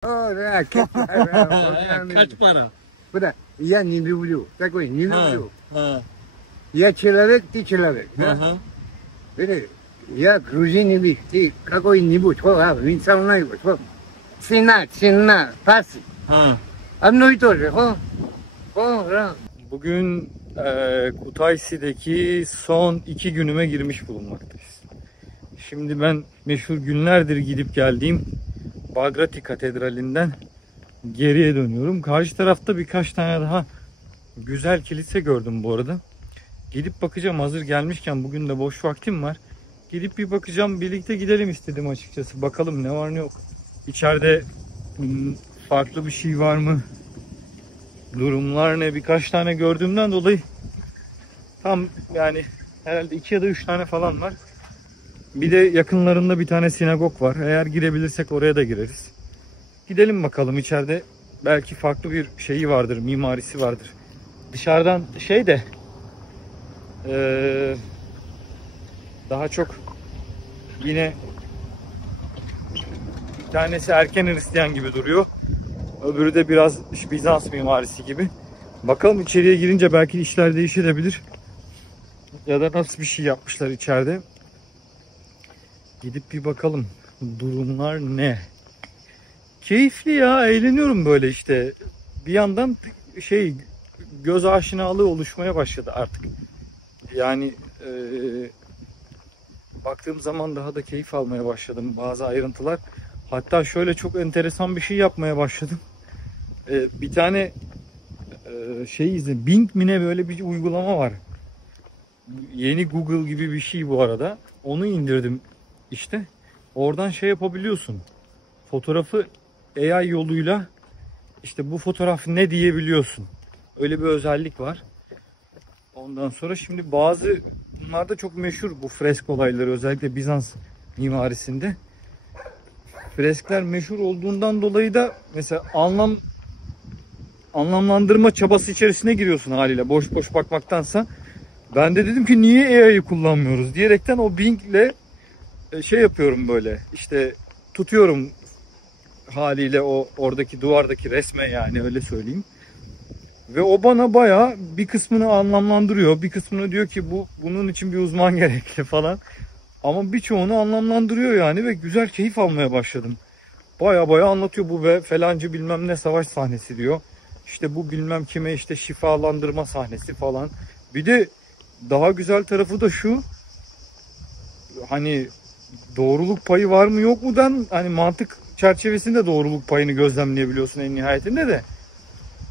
Kaç para? Bırak. Я не люблю. Такой не люблю. Ha. Я человек, ты человек. Да? Aha. Я грузинин, ты какой-нибудь. Со мной. Цена, пасы. Ha. Одно и то же. Bugün Kutaisi'deki son 2 günüme girmiş bulunmaktayız. Şimdi ben meşhur günlerdir gidip geldiğim Bagrati Katedrali'nden geriye dönüyorum. Karşı tarafta birkaç tane daha güzel kilise gördüm bu arada. Gidip bakacağım, hazır gelmişken bugün de boş vaktim var. Gidip bir bakacağım, birlikte gidelim istedim açıkçası. Bakalım ne var ne yok. İçeride farklı bir şey var mı? Durumlar ne? Birkaç tane gördüğümden dolayı tam yani herhalde 2 ya da 3 tane falan var. Bir de yakınlarında bir tane sinagog var. Eğer girebilirsek oraya da gireriz. Gidelim bakalım, içeride belki farklı bir şeyi vardır, mimarisi vardır. Dışarıdan şey de daha çok yine bir tanesi erken Hristiyan gibi duruyor. Öbürü de biraz Bizans mimarisi gibi. Bakalım içeriye girince belki işler değişebilir. Ya da nasıl bir şey yapmışlar içeride. Gidip bir bakalım. Durumlar ne? Keyifli ya, eğleniyorum böyle işte. Bir yandan göz aşinalığı oluşmaya başladı artık. Yani baktığım zaman daha da keyif almaya başladım bazı ayrıntılar. Hatta şöyle çok enteresan bir şey yapmaya başladım. Bir tane Bing mi ne, böyle bir uygulama var. Yeni Google gibi bir şey bu arada. Onu indirdim işte. Oradan yapabiliyorsun. Fotoğrafı AI yoluyla işte bu fotoğraf ne diyebiliyorsun. Öyle bir özellik var. Ondan sonra şimdi bunlar da çok meşhur bu fresk olayları, özellikle Bizans mimarisinde. Freskler meşhur olduğundan dolayı da mesela anlamlandırma çabası içerisine giriyorsun haliyle, boş boş bakmaktansa. Ben de dedim ki niye AI'yı kullanmıyoruz diyerekten o Bing'le yapıyorum böyle. İşte tutuyorum haliyle oradaki duvardaki resme, yani öyle söyleyeyim. Ve o bana bayağı bir kısmını anlamlandırıyor. Bir kısmını diyor ki bunun için bir uzman gerekli falan. Ama birçoğunu anlamlandırıyor yani ve güzel, keyif almaya başladım. Bayağı anlatıyor, bu ve falancı bilmem ne savaş sahnesi diyor. İşte bu bilmem kime işte şifalandırma sahnesi falan. Bir de daha güzel tarafı da şu. Hani doğruluk payı var mı yok mudan, hani mantık çerçevesinde doğruluk payını gözlemleyebiliyorsun en nihayetinde de.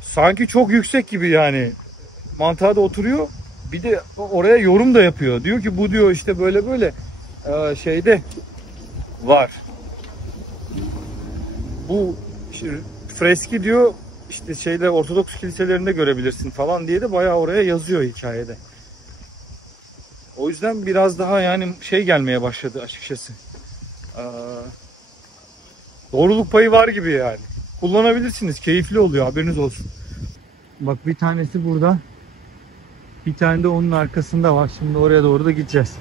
Sanki çok yüksek gibi yani. Mantığa da oturuyor. Bir de oraya yorum da yapıyor. Diyor ki bu diyor işte böyle şeyde var. Bu freski diyor işte Ortodoks kiliselerinde görebilirsin falan diye de bayağı oraya yazıyor hikayede. O yüzden biraz daha yani gelmeye başladı açıkçası. Doğruluk payı var gibi yani. Kullanabilirsiniz. Keyifli oluyor, haberiniz olsun. Bak, bir tanesi burada. Bir tane de onun arkasında var. Şimdi oraya doğru da gideceğiz.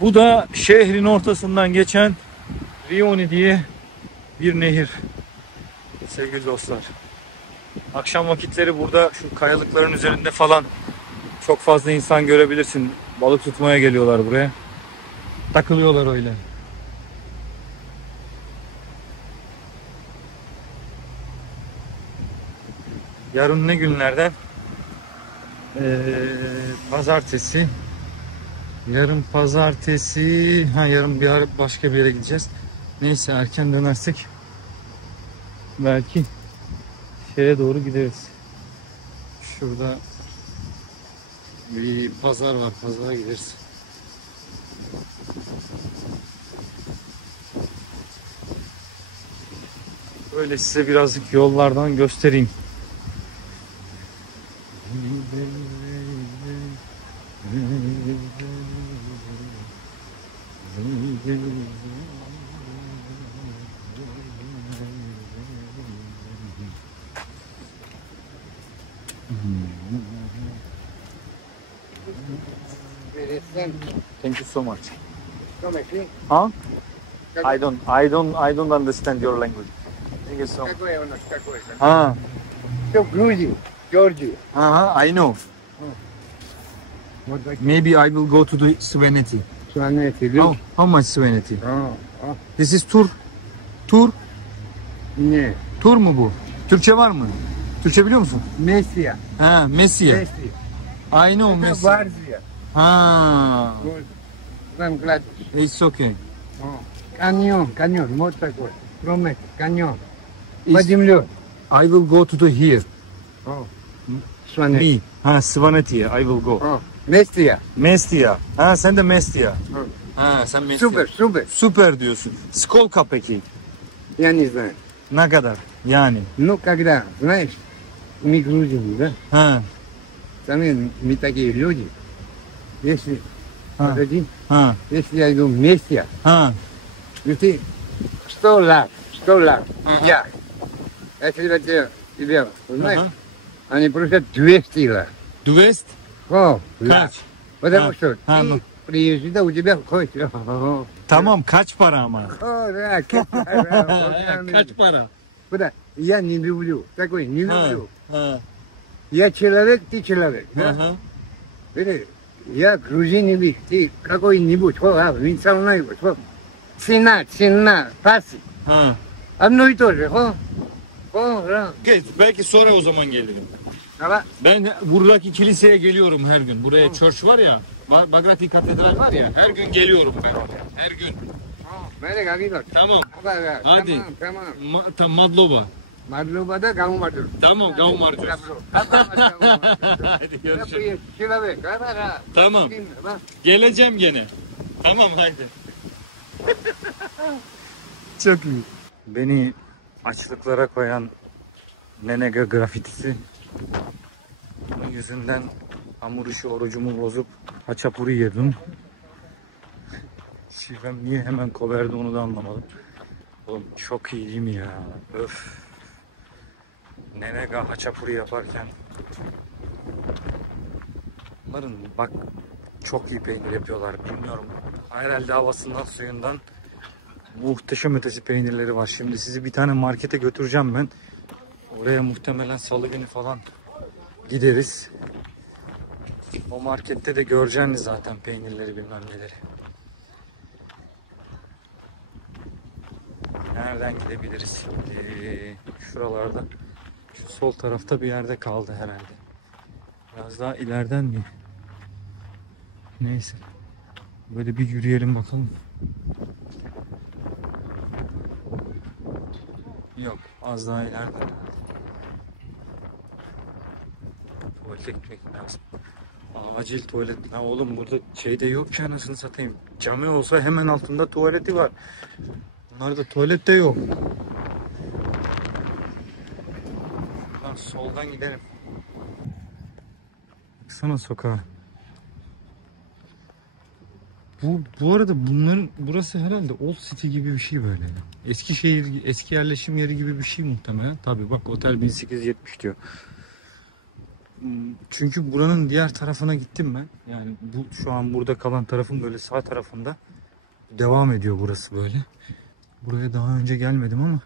Bu da şehrin ortasından geçen Rioni diye bir nehir. Sevgili dostlar. Akşam vakitleri burada şu kayalıkların üzerinde falan çok fazla insan görebilirsin. Balık tutmaya geliyorlar buraya. Takılıyorlar öyle. Yarın ne günlerden? Pazartesi. Yarın pazartesi. Yarın başka bir yere gideceğiz. Neyse, erken dönersek belki doğru gideriz. Şurada bir pazar var. Pazara gideriz. Böyle size birazcık yollardan göstereyim. Thank you so much. Huh? I don't understand your language. Thank you so much. Какое у нас такое? Ha, Все в Грузии, Georgia. I know. Вот такие Maybe I will go to the Serenity. планеты люди. How much Serenity? О, о, This is tur. Tur. не, Tur mu bu? Türkçe var mı? Türkçe biliyor musun? Мессия, Ha, Messi. Мессия. I know Это Messi. Варзия. Ha, Вот. Там гладишь. it's okay. О, каньон, вот такой. Промет, каньон. Is- Под землей. I will go to the here. О, Сванет. Me. Ha, Serenity. I will go. О, Мессия. Mestia. Ha, sen de Mestia. Hı. Ha, sen Mestia. Супер. Süper diyorsun. Skolka peki? Я не знаю. Ne kadar? Yani. Ну, когда, знаешь, мы грузины, да? Ha, Сами мы такие люди. Если, Ha. подожди, ha, если я иду вместе, ha. и ты 100 лак, я. Если тебе, знаешь, Ага. они просят 200 лак. Duvest? О, лак. Kaç? Потому А, что а, ты ну. приезжаешь сюда, у тебя хоть... О, Tamam, kaç para ama? да, Kaç para? Куда? Я не люблю, такой не Ha, люблю. ha, Я человек, ты человек, да? aha. Видишь, я грузин, ты какой-нибудь, со мной, цена, пасы. Ha. Одно и то же, Okay, belki sonra o zaman gelirim. Давай. Ben buradaki kiliseye geliyorum her gün. Buraya church var ya, Bagrati Katedral var ya, her gün geliyorum ben oraya. Her gün. मैंने गाड़ी लो Tamam. Hadi. tamam. Madloba. Madluba'da Gavmar'dır. Tamam, Gavmar'dır. Hadi görüşürüz. Tamam. Geleceğim gene. Tamam haydi. Çok iyi. Beni açlıklara koyan Nenega grafitisi. Bunun yüzünden hamur işi orucumu bozup haçapuri yedim. Şivem niye hemen koverdi onu da anlamadım. Oğlum çok iyi değil mi ya? Öf. Nenega haçapuri yaparken. Bunların bak çok iyi peynir yapıyorlar. Bilmiyorum. Herhalde havasından suyundan muhteşem ötesi peynirleri var. Şimdi sizi bir tane markete götüreceğim ben. Oraya muhtemelen salı günü falan gideriz. O markette de göreceğiniz zaten peynirleri bilmem neleri. Nereden gidebiliriz? Şuralarda. Şu sol tarafta bir yerde kaldı herhalde. Biraz daha ileriden mi? Neyse. Böyle bir yürüyelim bakalım. Yok, az daha ileride. Tuvalete gitmek lazım. Acil tuvalet. Ha oğlum burada şeyde yok ki anasını satayım. Cami olsa hemen altında tuvaleti var. Bunlarda tuvalet de yok. Lan soldan gidelim. Baksana sokağa. Bu arada burası herhalde Old City gibi bir şey böyle. Eskişehir, eski yerleşim yeri gibi bir şey muhtemelen. Tabii bak otel 1870 diyor. Çünkü buranın diğer tarafına gittim ben. Yani şu an burada kalan tarafın böyle sağ tarafında devam ediyor burası böyle. Buraya daha önce gelmedim ama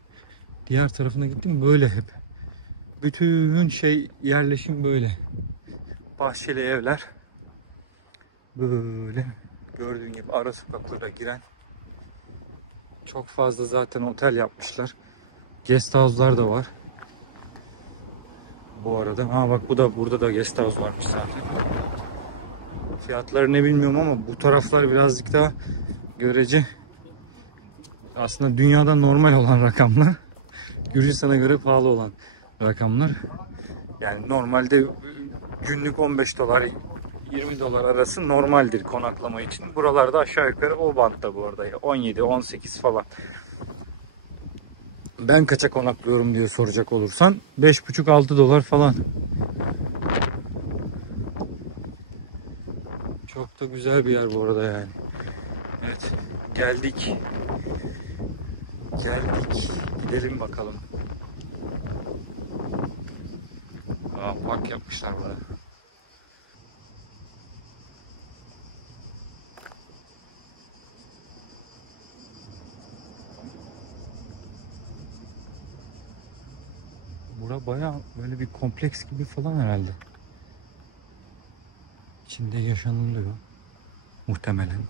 diğer tarafına gittim böyle hep. Bütün yerleşim böyle. Bahçeli evler. Böyle gördüğün gibi ara sokaklara giren. Çok fazla zaten otel yapmışlar. Guest house'lar da var. Bu arada. Ha bak burada da guest house varmış zaten. Fiyatları ne bilmiyorum ama bu taraflar birazcık daha görece aslında dünyada normal olan rakamlar. Gürcistan'a göre pahalı olan rakamlar. Yani normalde günlük 15 dolar 20 dolar arası normaldir konaklama için. Buralarda aşağı yukarı o bantta bu arada. 17-18 falan. Ben kaça konaklıyorum diye soracak olursan 5,5-6 dolar falan. Çok da güzel bir yer bu arada yani. Evet. Geldik. Gidelim bakalım. Park yapmışlar burada. Bura bayağı böyle bir kompleks gibi falan herhalde. İçinde yaşanılıyor muhtemelen.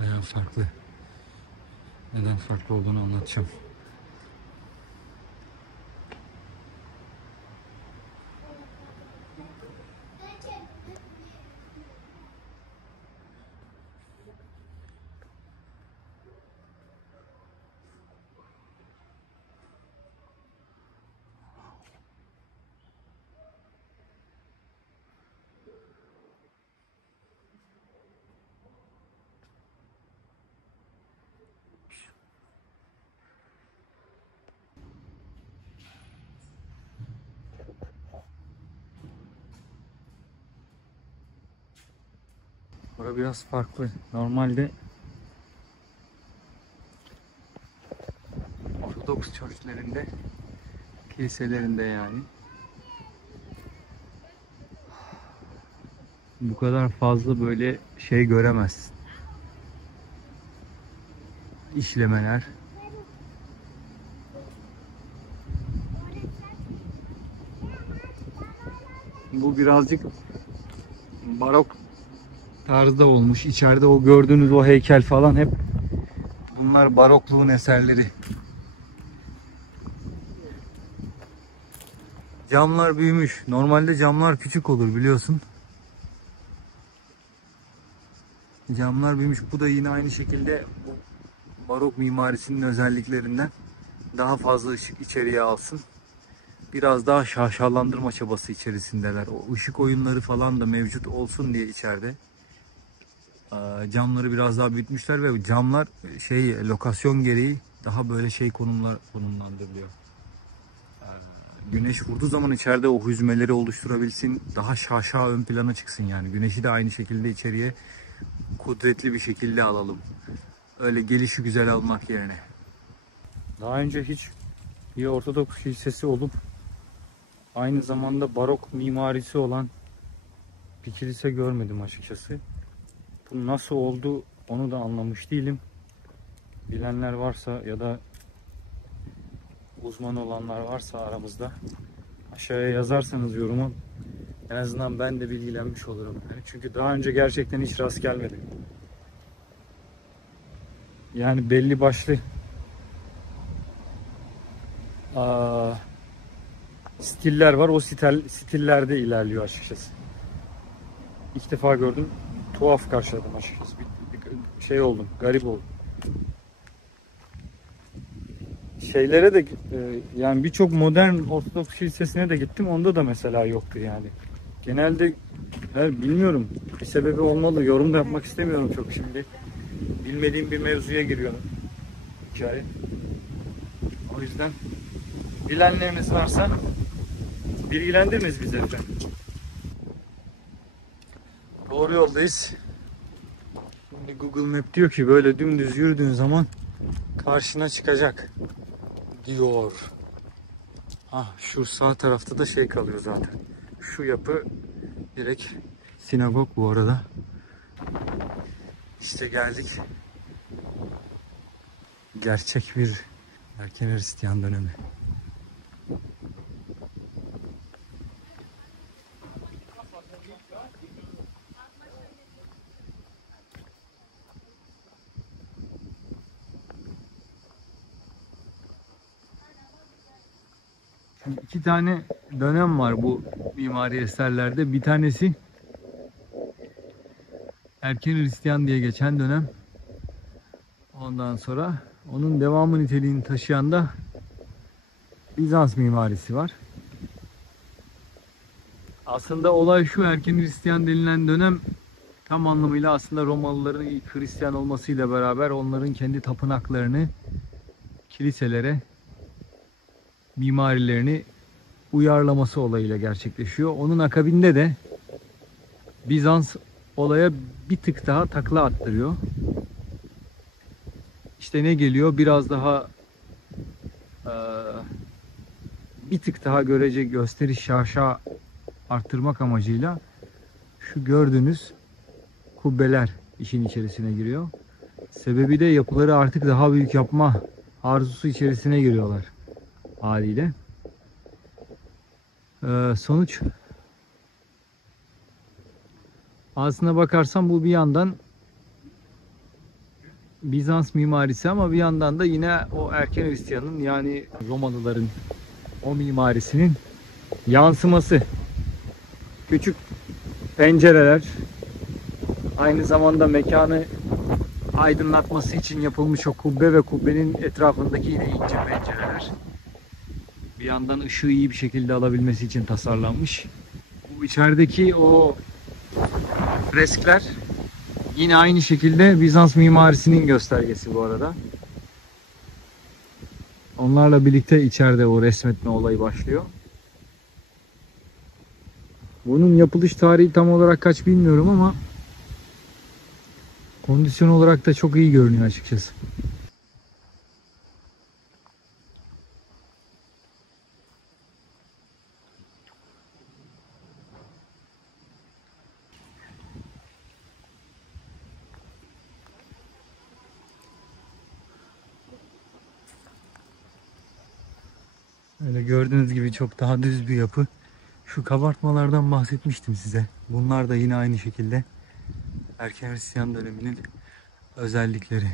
Bayağı farklı. Neden farklı olduğunu anlatacağım. Bura biraz farklı. Normalde Ortodoks çarşılarında, kiliselerinde yani bu kadar fazla böyle şey göremezsin. İşlemeler. Bu birazcık barok tarzda olmuş. İçeride o gördüğünüz o heykel falan hep bunlar barokluğun eserleri. Camlar büyümüş. Normalde camlar küçük olur biliyorsun. Camlar büyümüş. Bu da yine aynı şekilde bu barok mimarisinin özelliklerinden daha fazla ışık içeriye alsın. Biraz daha şaşalandırma çabası içerisindeler. O ışık oyunları falan da mevcut olsun diye içeride. Camları biraz daha büyütmüşler ve camlar lokasyon gereği daha böyle konumlandırılıyor. Güneş vurduğu zaman içeride o hüzmeleri oluşturabilsin, daha şaşa ön plana çıksın yani. Güneşi de aynı şekilde içeriye kudretli bir şekilde alalım. Öyle gelişi güzel almak yerine. Daha önce hiç bir Ortodoks kilisesi olup aynı zamanda barok mimarisi olan bir kilise görmedim açıkçası. Bu nasıl oldu onu da anlamış değilim. Bilenler varsa ya da uzman olanlar varsa aramızda aşağıya yazarsanız yoruma, en azından ben de bilgilenmiş olurum. Yani çünkü daha önce gerçekten hiç rast gelmedim. Yani belli başlı stiller var. O stillerde ilerliyor açıkçası. İlk defa gördüm. Tuhaf karşıladım açıkçası. Bir şey oldum. Garip oldum. Şeylere de yani birçok modern Ortodoks kilisesine de gittim. Onda da mesela yoktu yani. Genelde bilmiyorum. Bir sebebi olmalı. Yorum da yapmak istemiyorum çok şimdi. Bilmediğim bir mevzuya giriyorum. Hikaye. O yüzden bilenleriniz varsa bilgilendiriniz bize lütfen. Doğru yoldayız. Şimdi Google Map diyor ki böyle dümdüz yürüdüğün zaman karşına çıkacak diyor. Şu sağ tarafta da şey kalıyor zaten. Şu yapı direkt sinagog bu arada. İşte geldik. Gerçek bir erken Hristiyan dönemi. Şimdi iki tane dönem var bu mimari eserlerde. Bir tanesi erken Hristiyan diye geçen dönem. Ondan sonra onun devamı niteliğini taşıyan da Bizans mimarisi var. Aslında olay şu, erken Hristiyan denilen dönem tam anlamıyla aslında Romalıların ilk Hristiyan olmasıyla beraber onların kendi tapınaklarını, kiliselere, mimarilerini uyarlaması olayıyla gerçekleşiyor. Onun akabinde de Bizans olaya bir tık daha takla attırıyor. İşte ne geliyor? Biraz daha bir tık daha görece gösteriş şaşa arttırmak amacıyla şu gördüğünüz kubbeler işin içerisine giriyor. Sebebi de yapıları artık daha büyük yapma arzusu içerisine giriyorlar haliyle. Sonuç aslına bakarsan bu bir yandan Bizans mimarisi ama bir yandan da yine o erken Hristiyanın yani Romalıların o mimarisinin yansıması. Küçük pencereler, aynı zamanda mekanı aydınlatması için yapılmış o kubbe ve kubbenin etrafındaki yine ince pencereler. Bir yandan ışığı iyi bir şekilde alabilmesi için tasarlanmış. Bu içerideki o freskler yine aynı şekilde Bizans mimarisinin göstergesi bu arada. Onlarla birlikte içeride o resmetme olayı başlıyor. Bunun yapılış tarihi tam olarak kaç bilmiyorum ama kondisyon olarak da çok iyi görünüyor açıkçası. Öyle gördüğünüz gibi çok daha düz bir yapı. Şu kabartmalardan bahsetmiştim size. Bunlar da yine aynı şekilde erken Hristiyan döneminin özellikleri.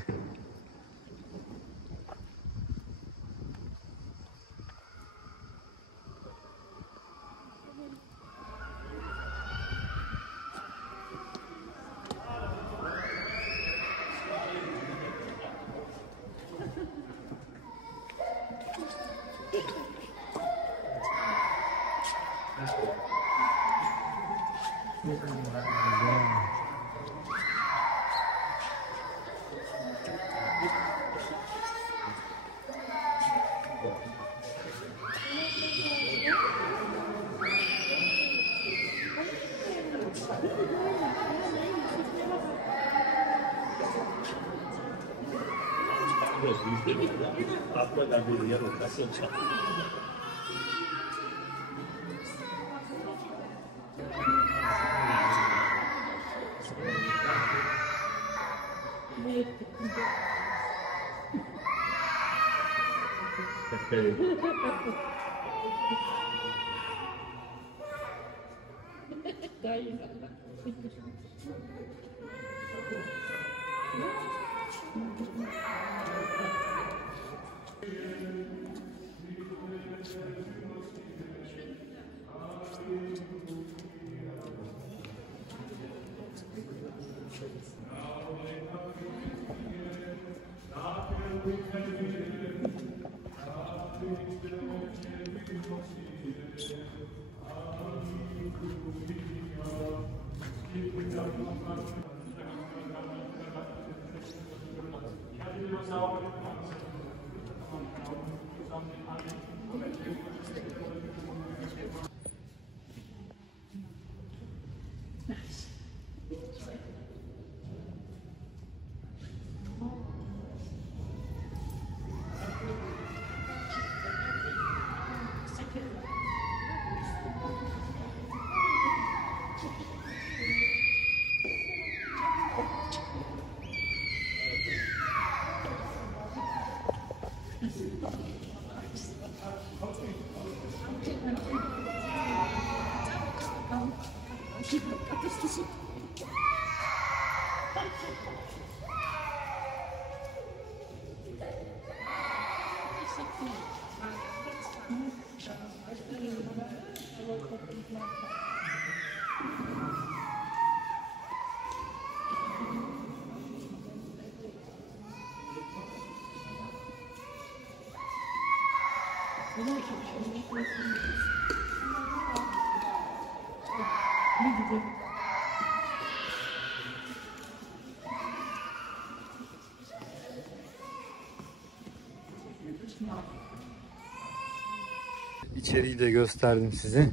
İçeriği de gösterdim size.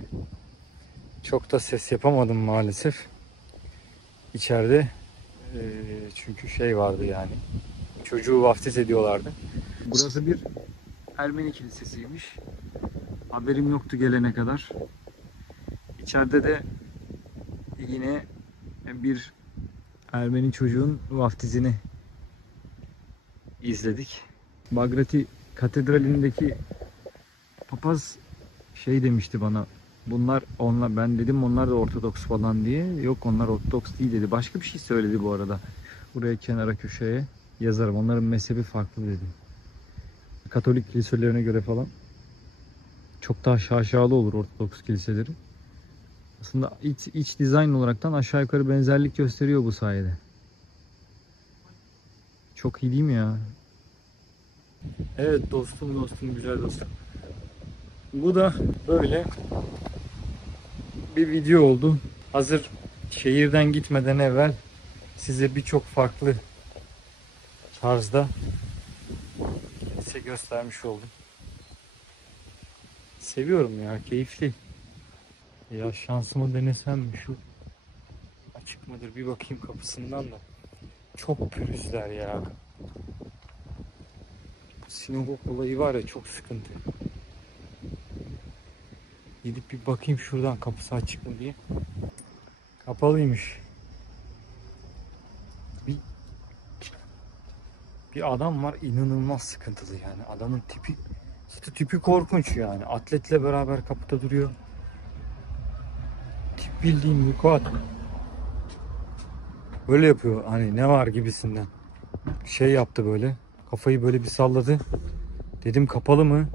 Çok da ses yapamadım maalesef. İçeride çünkü şey vardı yani. Çocuğu vaftiz ediyorlardı. Burası bir Ermeni kilisesiymiş. Haberim yoktu gelene kadar. İçeride de yine bir Ermeni çocuğun vaftizini izledik. Bagrati Katedrali'ndeki papaz şey demişti bana. Onlar ben dedim onlar da Ortodoks falan diye. Yok onlar Ortodoks değil dedi. Başka bir şey söyledi bu arada. Buraya kenara köşeye yazarım. Onların mezhebi farklı dedi. Katolik kiliselerine göre falan çok daha şaşalı olur Ortodoks kiliseleri. Aslında iç dizayn olaraktan aşağı yukarı benzerlik gösteriyor bu sayede. Çok iyi değil mi ya? Evet dostum, güzel dostum. Bu da böyle bir video oldu. Hazır şehirden gitmeden evvel size birçok farklı tarzda kilise göstermiş oldum. Seviyorum ya, keyifli. Ya şansımı denesem mi, şu açık mıdır bir bakayım kapısından da. Çok pürüzler ya. Sinagog olayı var ya, çok sıkıntı. Gidip bir bakayım şuradan kapısı açık mı diye. Kapalıymış. Bir adam var, inanılmaz sıkıntılı yani. Adamın tipi korkunç yani. Atletle beraber kapıda duruyor. Tip bildiğin vukuat. Böyle yapıyor hani ne var gibisinden. Şey yaptı böyle. Kafayı böyle bir salladı. Dedim kapalı mı?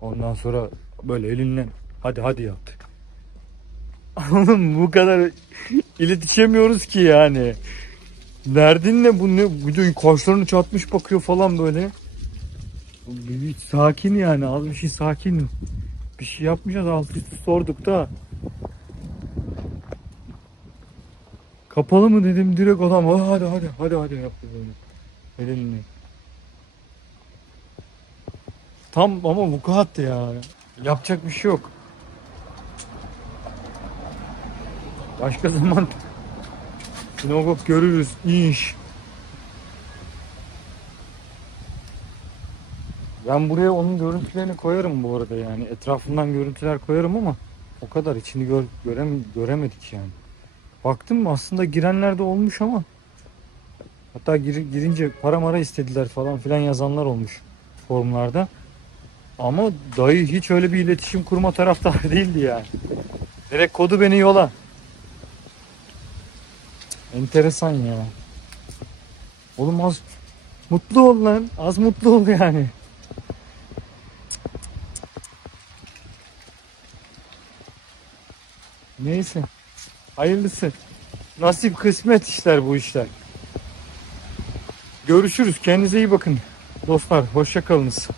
Ondan sonra böyle elinle hadi yaptı. Oğlum bu kadar iletişemiyoruz ki yani. Derdin ne bu, ne? Bir de kaşlarını çatmış bakıyor falan böyle. Bir sakin yani, az bir şey sakin. Bir şey yapmayacağız, alt üstü sorduk da. Kapalı mı dedim, direkt adam hadi yaptı böyle. Elinle. Tam ama vukuat ya. Yapacak bir şey yok. Başka zaman sinagog görürüz. İş. Ben buraya onun görüntülerini koyarım bu arada yani. Etrafından görüntüler koyarım ama o kadar içini göremedik yani. Baktım aslında girenler de olmuş ama hatta girince para mara istediler falan filan yazanlar olmuş forumlarda. Ama dayı hiç öyle bir iletişim kurma taraftarı değildi yani. Direkt kodu beni yola. Enteresan ya. Oğlum az mutlu ol lan. Az mutlu ol yani. Neyse. Hayırlısı. Nasip kısmet işler bu işler. Görüşürüz. Kendinize iyi bakın. Dostlar hoşça kalınız.